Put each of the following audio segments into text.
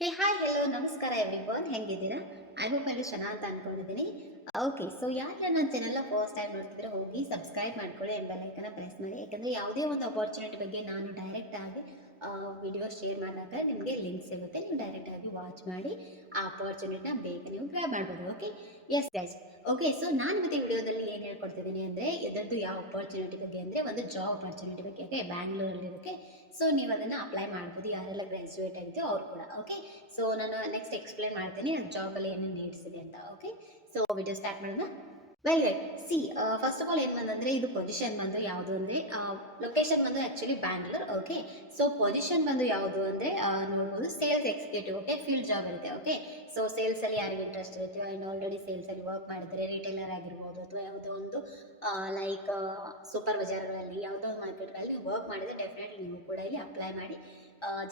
Hi hello ನಮಸ್ಕಾರ everyone, ಹೆಂಗಿದ್ದೀರಾ? I hope ಎಲ್ಲರೂ ಚೆನ್ನಾಗಿ ಅಂತ ಅನ್ಕೊಂಡಿದ್ದೀನಿ. ಓಕೆ, ಸೊ ಯಾರೆಲ್ಲ ನನ್ನ ಚಾನಲ್ನ ಫಸ್ಟ್ ಟೈಮ್ ನೋಡ್ತಿದ್ರೆ ಹೋಗಿ ಸಬ್ಸ್ಕ್ರೈಬ್ ಮಾಡ್ಕೊಳ್ಳಿ ಆ್ಯಂಡ್ ಬೆಲ್ಲೈಕನ್ನ ಪ್ರೆಸ್ ಮಾಡಿ. ಯಾಕಂದರೆ ಯಾವುದೇ ಒಂದು ಅಪಾರ್ಚುನಿಟಿ ಬಗ್ಗೆ ನಾನು ಡೈರೆಕ್ಟ್ ಆಗಿ ವಿಡಿಯೋ ಶೇರ್ ಮಾಡಿದಾಗ ನಿಮಗೆ ಲಿಂಕ್ ಸಿಗುತ್ತೆ. ನೀವು ಡೈರೆಕ್ಟ್ ಆಗಿ ವಾಚ್ ಮಾಡಿ ಆ ಅಪಾರ್ಚುನಿಟಿನ ಬೇಗ ನೀವು ಗ್ರ್ಯಾಬ್ ಮಾಡ್ಬೋದು. Okay, yes guys. Okay, so ನಾನು ಮತ್ತೆ ವಿಡಿಯೋದಲ್ಲಿ ಏನು ಹೇಳ್ಕೊಡ್ತಿದ್ದೀನಿ ಅಂದರೆ ಇದರದ್ದು ಯಾವ ಅಪಾರ್ಚುನಿಟಿ ಬಗ್ಗೆ ಅಂದರೆ ಒಂದು ಜಾಬ್ ಅಪಾರ್ಚುನಿಟಿ ಬಗ್ಗೆ. ಓಕೆ, ಬ್ಯಾಂಗ್ಳೂರಲ್ಲಿರೋಕ್ಕೆ. ಸೊ ನೀವು ಅದನ್ನು ಅಪ್ಲೈ ಮಾಡ್ಬೋದು, ಯಾರೆಲ್ಲ ಗ್ರ್ಯಾಜುಯೇಟ್ ಆಗಿದೆಯೋ ಅವ್ರು ಕೂಡ. ಓಕೆ, ಸೊ ನಾನು ನೆಕ್ಸ್ಟ್ ಎಕ್ಸ್ಪ್ಲೇನ್ ಮಾಡ್ತೀನಿ ಜಾಬಲ್ಲಿ ಏನೇನು ನೀಡ್ಸ್ ಇದೆ ಅಂತ. ಓಕೆ, ಸೊ ವಿಡಿಯೋ ಸ್ಟಾರ್ಟ್ ಮಾಡೋಣ. Well C, first of all ಏನು ಬಂದಂದರೆ ಇದು ಪೊಸಿಷನ್ ಬಂದು ಯಾವುದು ಅಂದರೆ ಲೊಕೇಶನ್ ಬಂದು actually Bangalore. Okay, so position ಬಂದು ಯಾವುದು ಅಂದರೆ ನೋಡ್ಬೋದು sales executive. Okay, field job ಇರುತ್ತೆ. ಓಕೆ, ಸೊ ಸೇಲ್ಸಲ್ಲಿ ಯಾರಿಗೆ ಇಂಟ್ರೆಸ್ಟ್ ಇರುತ್ತೆ ಆ್ಯಂಡ್ ಆಲ್ರೆಡಿ ಸೇಲ್ಸಲ್ಲಿ ವರ್ಕ್ ಮಾಡಿದರೆ ರಿಟೇಲರ್ ಆಗಿರ್ಬೋದು ಅಥವಾ ಯಾವುದೋ ಒಂದು ಲೈಕ್ ಸೂಪರ್ ಬಜಾರ್ಗಳಲ್ಲಿ ಯಾವುದೋ ಒಂದು ಮಾರ್ಕೆಟ್ಗಳಲ್ಲಿ ನೀವು ವರ್ಕ್ ಮಾಡಿದರೆ ಡೆಫಿನೆಟ್ಲಿ ನೀವು ಕೂಡ ಇಲ್ಲಿ ಅಪ್ಲೈ ಮಾಡಿ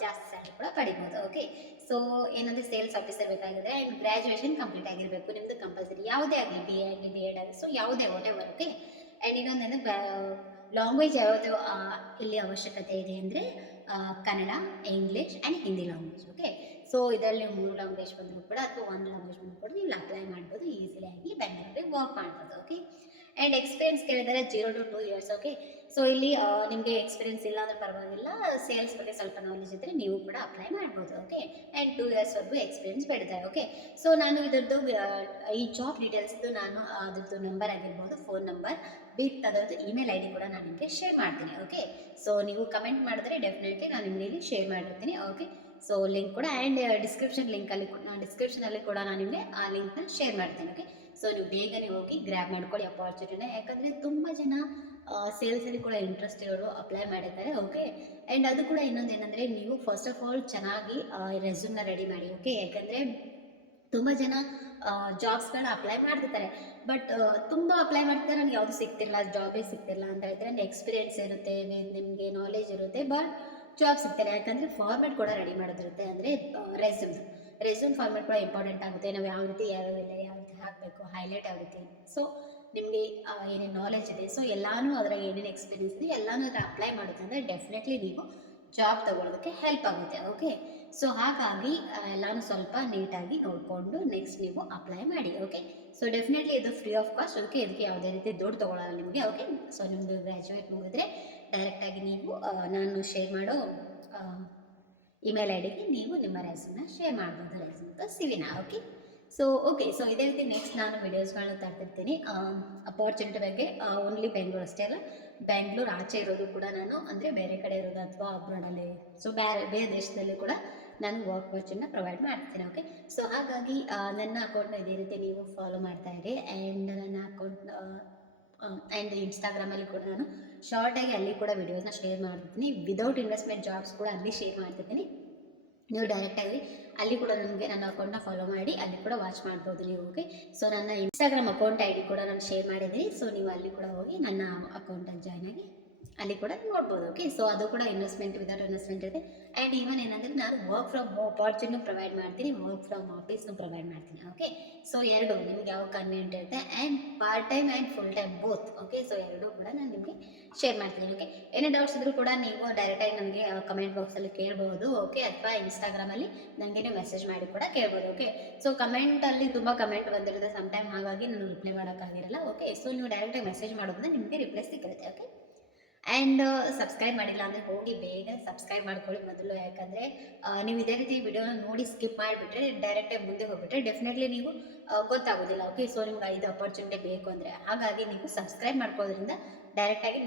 ಜಾಸ್ತಿ ಸ್ಯಾಲರಿ ಕೂಡ ಪಡಿಬೋದು. ಓಕೆ, ಸೊ ಏನಂದರೆ ಸೇಲ್ಸ್ ಆಫೀಸರ್ ಬೇಕಾಗಿದೆ ಆ್ಯಂಡ್ ಗ್ರ್ಯಾಜುಯೇಷನ್ ಕಂಪ್ಲೀಟ್ ಆಗಿರಬೇಕು ನಿಮ್ಮದು ಕಂಪಲ್ಸರಿ, ಯಾವುದೇ ಆಗಲಿ ಬಿ ಎ ಆಗಲಿ ಬಿ ಎಡ್ ಆಗಲಿ, ಸೊ ಯಾವುದೇ ವಾಟ್ ಎವರ್. ಓಕೆ, ಆ್ಯಂಡ್ ಇನ್ನೊಂದೇನು ಲ್ಯಾಂಗ್ವೇಜ್ ಯಾವುದು ಇಲ್ಲಿ ಅವಶ್ಯಕತೆ ಇದೆ ಅಂದರೆ Kannada, English and Hindi language. Okay, so ಇದರಲ್ಲಿ 3 ಲ್ಯಾಂಗ್ವೇಜ್ ಬಂದರೂ ಕೂಡ ಅಥವಾ 1 ಲ್ಯಾಂಗ್ವೇಜ್ ಬಂದರೂ ಕೂಡ ನೀವು ಅಪ್ಲೈ ಮಾಡ್ಬೋದು, ಈಸಿಯಾಗಿ ಬೆಂಗಳೂರಿಗೆ ವರ್ಕ್ ಮಾಡ್ಬೋದು. ಓಕೆ, ಆ್ಯಂಡ್ ಎಕ್ಸ್ಪೀರಿಯನ್ಸ್ ಕೇಳಿದರೆ 0 to 2 ಇಯರ್ಸ್. ಓಕೆ, ಸೊ ಇಲ್ಲಿ ನಿಮಗೆ ಎಕ್ಸ್ಪೀರಿಯನ್ಸ್ ಇಲ್ಲ ಅಂದರೆ ಪರವಾಗಿಲ್ಲ, ಸೇಲ್ಸ್ ಬಗ್ಗೆ ಸ್ವಲ್ಪ ನಾಲೆಜ್ ಇದ್ದರೆ ನೀವು ಕೂಡ ಅಪ್ಲೈ ಮಾಡ್ಬೋದು. ಓಕೆ, ಆ್ಯಂಡ್ 2 ಇಯರ್ಸ್ವರೆಗೂ ಎಕ್ಸ್ಪೀರಿಯನ್ಸ್ ಬಿಡ್ತಾರೆ. ಓಕೆ, ಸೊ ನಾನು ಇದರದ್ದು ಈ ಜಾಬ್ ಡೀಟೇಲ್ಸ್ದು ನಾನು ಅದ್ರದ್ದು ನಂಬರ್ ಆಗಿರ್ಬೋದು, ಫೋನ್ ನಂಬರ್ ವಿತ್ ಅದರದ್ದು ಇಮೇಲ್ ಐ ಡಿ ಕೂಡ ನಾನು ನಿಮಗೆ ಶೇರ್ ಮಾಡ್ತೀನಿ. ಓಕೆ, ಸೊ ನೀವು ಕಮೆಂಟ್ ಮಾಡಿದ್ರೆ ಡೆಫಿನೆಟ್ಲಿ ನಾನು ನಿಮಗೆ ಇಲ್ಲಿ ಶೇರ್ ಮಾಡಿರ್ತೀನಿ. ಓಕೆ, ಸೊ ಲಿಂಕ್ ಕೂಡ ಆ್ಯಂಡ್ ಡಿಸ್ಕ್ರಿಪ್ಷನಲ್ಲಿ ಕೂಡ ನಾನು ನಿಮಗೆ ಆ ಲಿಂಕ್ನ ಶೇರ್ ಮಾಡ್ತೀನಿ. ಓಕೆ, ಸೊ ನೀವು ಬೇಗನೆ ಹೋಗಿ ಗ್ರ್ಯಾಬ್ ಮಾಡ್ಕೊಳ್ಳಿ ಅಪಾರ್ಚುನಿಟಿನ. ಯಾಕಂದರೆ ತುಂಬ ಜನ ಸೇಲ್ಸಲ್ಲಿ ಕೂಡ ಇಂಟ್ರೆಸ್ಟ್ ಇರೋರು ಅಪ್ಲೈ ಮಾಡಿದ್ದಾರೆ. ಓಕೆ, ಆ್ಯಂಡ್ ಅದು ಕೂಡ ಇನ್ನೊಂದು ಏನಂದರೆ ನೀವು ಫಸ್ಟ್ ಆಫ್ ಆಲ್ ಚೆನ್ನಾಗಿ ರೆಸ್ಯೂಮ್ನ ರೆಡಿ ಮಾಡಿ. ಓಕೆ, ಯಾಕಂದರೆ ತುಂಬ ಜನ ಜಾಬ್ಸ್ಗಳನ್ನ ಅಪ್ಲೈ ಮಾಡ್ತಿರ್ತಾರೆ, ಬಟ್ ತುಂಬ ಅಪ್ಲೈ ಮಾಡ್ತಿದ್ದಾರೆ, ನನಗೆ ಯಾವುದು ಸಿಗ್ತಿಲ್ಲ, ಜಾಬೇ ಸಿಗ್ತಿಲ್ಲ ಅಂತ ಹೇಳ್ತಾರೆ. ನನ್ನ ಎಕ್ಸ್ಪೀರಿಯೆನ್ಸ್ ಇರುತ್ತೆ, ನಿಮಗೆ ನಾಲೆಜ್ ಇರುತ್ತೆ, ಬಟ್ ಜಾಬ್ ಸಿಗ್ತಾರೆ. ಯಾಕಂದರೆ ಫಾರ್ಮೆಟ್ ಕೂಡ ರೆಡಿ ಮಾಡೋದಿರುತ್ತೆ, ಅಂದರೆ ರೆಸ್ಯೂಮ್ ಫಾರ್ಮೆಟ್ ಕೂಡ ಇಂಪಾರ್ಟೆಂಟ್ ಆಗುತ್ತೆ. ನಾವು ಯಾವ ರೀತಿ ಯಾವ್ಯಾವೆಲ್ಲ ಯಾವ ರೀತಿ ಹಾಕಬೇಕು, ಹೈಲೈಟ್ ಯಾವ ರೀತಿ, ಸೊ ನಿಮಗೆ ಏನೇನು ನಾಲೆಜ್ ಇದೆ, ಸೊ ಎಲ್ಲನೂ ಅದ್ರಾಗ ಏನೇನು ಎಕ್ಸ್ಪೀರಿಯನ್ಸ್ ಇದೆ ಎಲ್ಲನೂ ಅದ್ರ ಅಪ್ಲೈ ಮಾಡುತ್ತೆ ಅಂದರೆ ಡೆಫಿನೆಟ್ಲಿ ನೀವು ಜಾಬ್ ತೊಗೊಳೋದಕ್ಕೆ ಹೆಲ್ಪ್ ಆಗುತ್ತೆ. ಓಕೆ, ಸೊ ಹಾಗಾಗಿ ಎಲ್ಲನೂ ಸ್ವಲ್ಪ ನೀಟಾಗಿ ನೋಡಿಕೊಂಡು ನೆಕ್ಸ್ಟ್ ನೀವು ಅಪ್ಲೈ ಮಾಡಿ. ಓಕೆ, ಸೊ ಡೆಫಿನೆಟ್ಲಿ ಇದು ಫ್ರೀ ಆಫ್ ಕಾಸ್ಟ್. ಓಕೆ, ಇದಕ್ಕೆ ಯಾವುದೇ ರೀತಿ ದುಡ್ಡು ತೊಗೊಳ್ಳಲ್ಲ ನಿಮಗೆ. ಓಕೆ, ಸೊ ನಿಮ್ಮದು ಗ್ರ್ಯಾಜುಯೇಟ್ ಮುಗಿದ್ರೆ ಡೈರೆಕ್ಟಾಗಿ ನೀವು ನಾನು ಶೇರ್ ಮಾಡೋ ಇಮೇಲ್ ಐ ಡಿಗೆ ನೀವು ನಿಮ್ಮ ರೆಸ್ಯೂಮ್ನ ಶೇರ್ ಮಾಡ್ಬೋದು, ರೆಸ್ಯೂಮ್ ಅಥವಾ ಸಿವಿನ. ಓಕೆ, ಸೊ ಇದೇ ರೀತಿ ನೆಕ್ಸ್ಟ್ ನಾನು ವಿಡಿಯೋಸ್ಗಳನ್ನ ತರ್ತಿರ್ತೀನಿ ಅಪಾರ್ಚುನಿಟಿ ಬಗ್ಗೆ. ಓನ್ಲಿ ಬೆಂಗಳೂರು ಅಷ್ಟೇ ಅಲ್ಲ, ಬೆಂಗಳೂರು ಆಚೆ ಇರೋದು ಕೂಡ ನಾನು, ಅಂದರೆ ಬೇರೆ ಕಡೆ ಇರೋದು ಅಥವಾ ಅಬ್ರಾಡಲ್ಲಿ, ಸೊ ಬೇರೆ ದೇಶದಲ್ಲಿ ಕೂಡ ನಾನು ವರ್ಕ್ ಅಪಾರ್ಚುನಿಟಿನ ಪ್ರೊವೈಡ್ ಮಾಡ್ತೀನಿ. ಓಕೆ, ಸೊ ಹಾಗಾಗಿ ನನ್ನ ಅಕೌಂಟ್ನ ಇದೇ ರೀತಿ ನೀವು ಫಾಲೋ ಮಾಡ್ತಾ ಇರಿ. ಆ್ಯಂಡ್ ನನ್ನ ಅಕೌಂಟ್ ಆ್ಯಂಡ್ ಇನ್ಸ್ಟಾಗ್ರಾಮಲ್ಲಿ ಕೂಡ ನಾನು ಶಾರ್ಟಾಗಿ ಅಲ್ಲಿ ಕೂಡ ವಿಡಿಯೋಸ್ನ ಶೇರ್ ಮಾಡ್ತಿರ್ತೀನಿ. ವಿದೌಟ್ ಇನ್ವೆಸ್ಟ್ಮೆಂಟ್ ಜಾಬ್ಸ್ ಕೂಡ ಅಲ್ಲಿ ಶೇರ್ ಮಾಡ್ತಿರ್ತೀನಿ. ನೀವು ಡೈರೆಕ್ಟಾಗಿ ಅಲ್ಲಿ ಕೂಡ ನನಗೆ ನನ್ನ ಅಕೌಂಟ್ನ ಫಾಲೋ ಮಾಡಿ ಅಲ್ಲಿ ಕೂಡ ವಾಚ್ ಮಾಡ್ಬೋದು ನೀವು. ಓಕೆ, ಸೊ ನನ್ನ ಇನ್ಸ್ಟಾಗ್ರಾಮ್ ಅಕೌಂಟ್ ಐ ಡಿ ಕೂಡ ನಾನು ಶೇರ್ ಮಾಡಿದ್ದೀನಿ. ಸೊ ನೀವು ಅಲ್ಲಿ ಕೂಡ ಹೋಗಿ ನನ್ನ ಅಕೌಂಟಲ್ಲಿ ಜಾಯ್ನ್ ಆಗಿ ಅಲ್ಲಿ ಕೂಡ ನೋಡ್ಬೋದು. ಓಕೆ, ಸೊ ಅದು ಕೂಡ ಇನ್ವೆಸ್ಟ್ಮೆಂಟ್ ವಿದೌಟ್ ಇನ್ವೆಸ್ಟ್ಮೆಂಟ್ ಇದೆ. ಆ್ಯಂಡ್ ಈವನ್ ಏನಂದರೆ ನಾನು work from home opportunity provide ಮಾಡ್ತೀನಿ, ವರ್ಕ್ ಫ್ರಮ್ ಆಫೀಸ್ನು ಪ್ರೊವೈಡ್ ಮಾಡ್ತೀನಿ. ಓಕೆ, ಸೊ ಎರಡು ನಿಮ್ಗೆ ಯಾವ ಕನ್ವೀನಿಯಂಟ್ ಇರುತ್ತೆ, and part time and full time both. Okay, so ಎರಡೂ ಕೂಡ ನಾನು ನಿಮಗೆ ಶೇರ್ ಮಾಡ್ತೀನಿ. ಓಕೆ, ಏನೇ ಡೌಟ್ಸ್ ಇದ್ದರೂ ಕೂಡ ನೀವು ಡೈರೆಕ್ಟಾಗಿ ನನಗೆ ಕಮೆಂಟ್ ಬಾಕ್ಸಲ್ಲಿ ಕೇಳ್ಬೋದು. ಓಕೆ, ಅಥವಾ ಇನ್ಸ್ಟಾಗ್ರಾಮಲ್ಲಿ ನನಗೆ ನೀವು ಮೆಸೇಜ್ ಮಾಡಿ ಕೂಡ ಕೇಳ್ಬೋದು. ಓಕೆ, ಸೊ ಕಮೆಂಟಲ್ಲಿ ತುಂಬ ಕಮೆಂಟ್ ಬಂದಿರುತ್ತೆ ಸಮ್ಟೈಮ್, ಹಾಗಾಗಿ ನಾನು ರಿಪ್ಲೈ ಮಾಡೋಕ್ಕಾಗಿರಲ್ಲ. ಓಕೆ, ಸೊ ನೀವು ಡೈರೆಕ್ಟಾಗಿ ಮೆಸೇಜ್ ಮಾಡೋದ್ರಿಂದ ನಿಮಗೆ ರಿಪ್ಲೈ ಸಿಕ್ಕಿರುತ್ತೆ. ಓಕೆ, ಆ್ಯಂಡ್ ಸಬ್ಸ್ಕ್ರೈಬ್ ಮಾಡಿಲ್ಲ ಅಂದರೆ ಹೋಗಿ ಬೇಗ ಸಬ್ಸ್ಕ್ರೈಬ್ ಮಾಡ್ಕೊಳ್ಳಿ ಮೊದಲು. ಯಾಕಂದರೆ ನೀವು ಇದೇ ರೀತಿ ವಿಡಿಯೋನ ನೋಡಿ ಸ್ಕಿಪ್ ಮಾಡಿಬಿಟ್ರೆ ಡೈರೆಕ್ಟಾಗಿ ಮುಂದೆ ಹೋಗ್ಬಿಟ್ರೆ ಡೆಫಿನೆಟ್ಲಿ ನೀವು ಗೊತ್ತಾಗೋದಿಲ್ಲ. ಓಕೆ, ಸೊ ನಿಮ್ಗೆ 5 ಅಪಾರ್ಚುನಿಟಿ ಬೇಕು ಅಂದರೆ, ಹಾಗಾಗಿ ನೀವು ಸಬ್ಸ್ಕ್ರೈಬ್ ಮಾಡ್ಕೊಳ್ಳೋದ್ರಿಂದ ಡೈರೆಕ್ಟಾಗಿ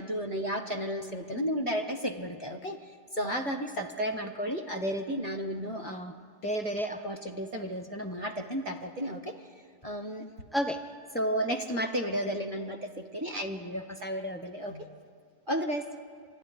ಇದು ಯಾವ ಚಾನಲ್ ಸಿಗುತ್ತೆ ಅನ್ನೋದು ನಿಮ್ಗೆ ಡೈರೆಕ್ಟಾಗಿ ಸಿಕ್ಬಿಡುತ್ತೆ. ಓಕೆ, ಸೊ ಹಾಗಾಗಿ ಸಬ್ಸ್ಕ್ರೈಬ್ ಮಾಡ್ಕೊಳ್ಳಿ. ಅದೇ ರೀತಿ ನಾನು ಇನ್ನೂ ಬೇರೆ ಬೇರೆ ಅಪಾರ್ಚುನಿಟೀಸ್ ವೀಡಿಯೋಸ್ಗಳನ್ನ ತರ್ತಿರ್ತೀನಿ. ಓಕೆ, ಸೊ ನೆಕ್ಸ್ಟ್ ಮತ್ತೆ ವಿಡಿಯೋದಲ್ಲಿ ನಾನು ಮತ್ತೆ ಸಿಗ್ತೀನಿ ಆ್ಯಂಡ್ ಹೊಸ ವಿಡಿಯೋದಲ್ಲಿ. Okay, all the best.